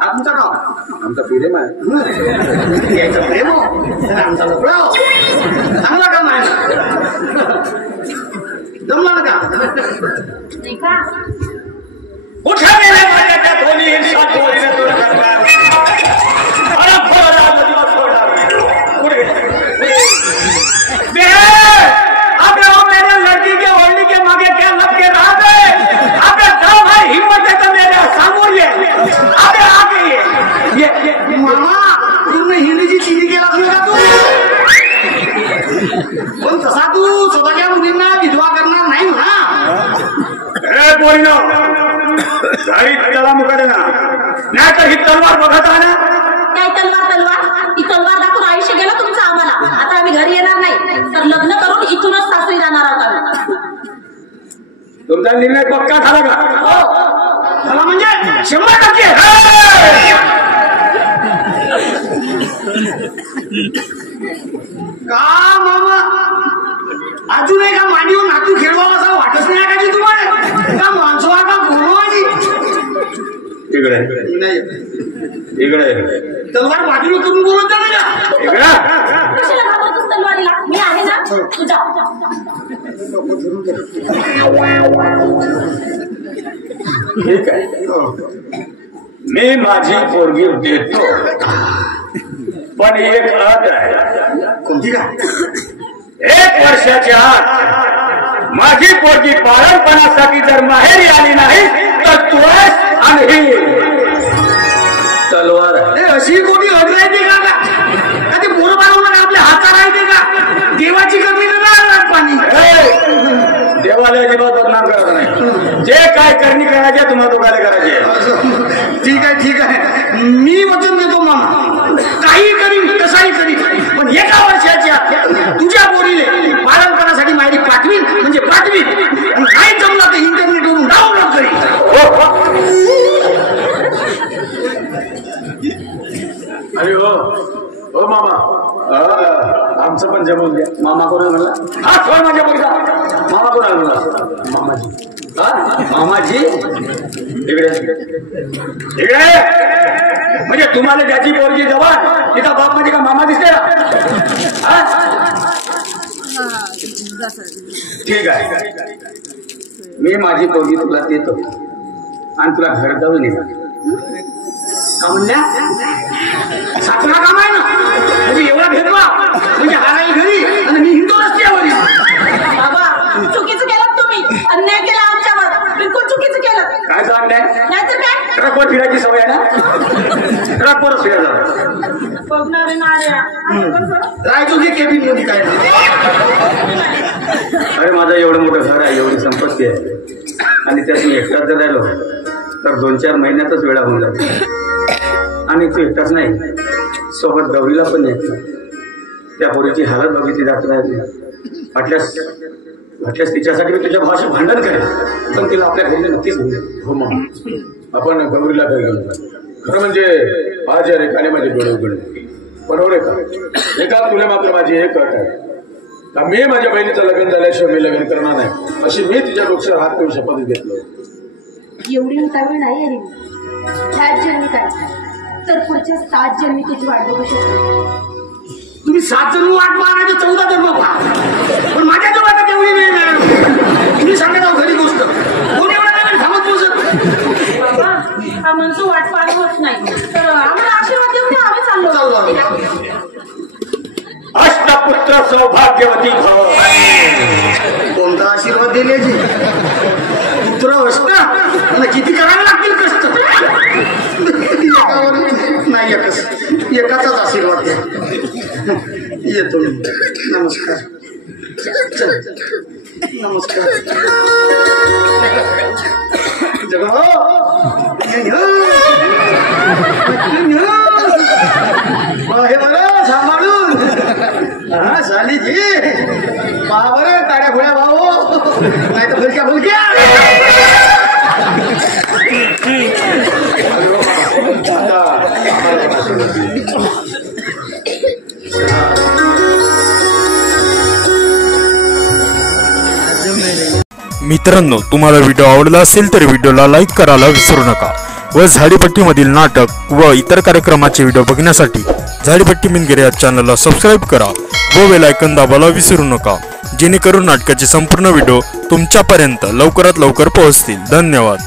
आमचा गाव आमचा प्रेम आहे प्रेम आमचा लफडाव चांगला काम आहे जमला ना का उठा मेरे माझ्या त्या दोन्ही सात वरीने दूर करणार अरे फोडा मधला फोडा पुढे अबे वो मेरे लड़की के ओढ़नी के मागे क्या लग के रहा है अबे जाओ भाई हिम्मत है तो मेरे सामोर ये अबे आगे ये मामा पूर्ण हिंदीची चिनी केला का तू पण तसा तू स्वतःच्या मुलींना विधवा करणार नाही म्हणा ए बोलनो सारी त्याला मुकादे ना नाही तर ही तलवार बघत आहे ना काय तलवार ही तलवार दाखवून आयुष्य गेलं तुमचं आम्हाला आता आम्ही घरी येणार नाही तर लग्न करून इथूनच सासरी जाणार आहोत आम्ही तुमचा निर्णय पक्का झाला का हो झाला म्हणजे 100% का मामा अजूनही का मांडीवर नातू खेळवावा असं वाटत नाही का जी तुम्हाला का माणसवा का बोलवायची इकडे नाही इकडे तलवार बाजूला करून बोलत जा ना इकडे कशाला घाबरतोस तलवारीला मी आहे ना तू जा ठीक आहे मी माझी पोरगी देतो पण एक अट आहे कोणती का 1 वर्षाच्या आत माझी पोरगी बाळणपणासाठी जर माहेरी आली नाही तर तुळस आणि ही तलवार अशी कोणी अड राहते का ते पोरं बाळवणार आपल्या हातात राहते का देवाची कमी ना पाणी देवाला अजिबात बदनाम करायचं नाही जे काय करणी करायचे तुम्हाला दोघाले करायचे ठीक आहे मी वचन देतो मामा काही करीन कसाही करीन पण 1 वर्षाच्या तुझ्या पोरीले बाळणपणासाठी माहिती पाठवीन म्हणजे पाठवीन आणि नाही जमला तर इंटरनेटवरून डाउनलोड करीन अरे हो मामा आमचं पण जमून द्या मामा कोणा म्हणला हा थोडा माझ्या बघा मामा कोणा म्हणला मामाजी मामाजी इकडे इकडे म्हणजे तुम्हाला ज्याची पोरगी जवान तिचा बाप म्हणजे का मामा दिसते ठीक आहे मी माझी पोरगी तुला देतो आणि तुला घर जाऊन येणार का म्हणल्या सातरा काम आहे ना म्हणजे एवढा भेदवा म्हणजे हा नाही घरी आणि मी हिंदू रस्त्यावर बाबा चुकीचं केलं तुम्ही अन्याय केला आमच्यावर बिलकुल चुकीचं केलं काय सांगणे नाहीतर काय ट्रकवर फिरायची सवय आहे ना ट्रकवरच फिरायला बघणारे नाऱ्या राहायचो की केबिन मध्ये काय अरे माझं एवढं मोठं घर आहे एवढी संपत्ती आहे आणि त्यात मी एकटाच जर राहिलो तर 2-4 महिन्यातच वेळा होऊन जाते आणि तू एकटाच नाही सोबत गौरीला पण येत त्या पोरीची हालत बघितली जात नाही वाटल्यास तिच्यासाठी मी तुझ्या भावाशी भांडण करेन पण तिला आपल्या घरी नक्कीच घेऊन हो मग आपण गौरीला घरी घेऊन जा खरं म्हणजे माझ्या रेखाने माझे डोळे उघडले बरोबर आहे का एका तुला मात्र माझी एक अट आहे का मी माझ्या बहिणीचं लग्न झाल्याशिवाय मी लग्न करणार नाही अशी मी तिच्या डोक्यावर हात ठेवून शपथ घेतलो एवढी उतावळ नाही आहे ह्याच जन्मी काय तर पुढच्या 7 जन्मी तुझी वाट बघू शकतो तुम्ही 7 जण वाट मारायचं 14 जन्म पहा पण माझ्या जवळ तेवढी वेळ नाही तुम्ही सांगत आहो घरी गोष्ट कोण एवढा वेळ थांबत बसत बाबा हा माणसं वाट पाहत होत नाही तर आम्हाला आशीर्वाद देऊन द्या आम्ही चाललो अष्टपुत्र सौभाग्यवती भव कोणता आशीर्वाद दिल्याची पुत्र असता आणि किती करायला लागतील कष्ट नाही एकाचाच आशीर्वाद द्या येतो नमस्कार नमस्कार हे बरं सांभाळून हा सालीजी पहा बरं ताड्या खोड्या भाऊ नाही तर फुलक्या फुलक्या मित्रांनो, तुम्हाला व्हिडिओ आवडला असेल तर व्हिडिओला लाईक करायला विसरू नका व झाडीपट्टीमधील नाटक व इतर कार्यक्रमाचे व्हिडिओ बघण्यासाठी झाडीपट्टी मिनगिरे या चॅनलला सबस्क्राईब करा व बेल आयकॉन दाबायला विसरू नका, जेणेकरून नाटकाचे संपूर्ण व्हिडिओ तुमच्यापर्यंत लवकरात लवकर पोहोचतील. धन्यवाद.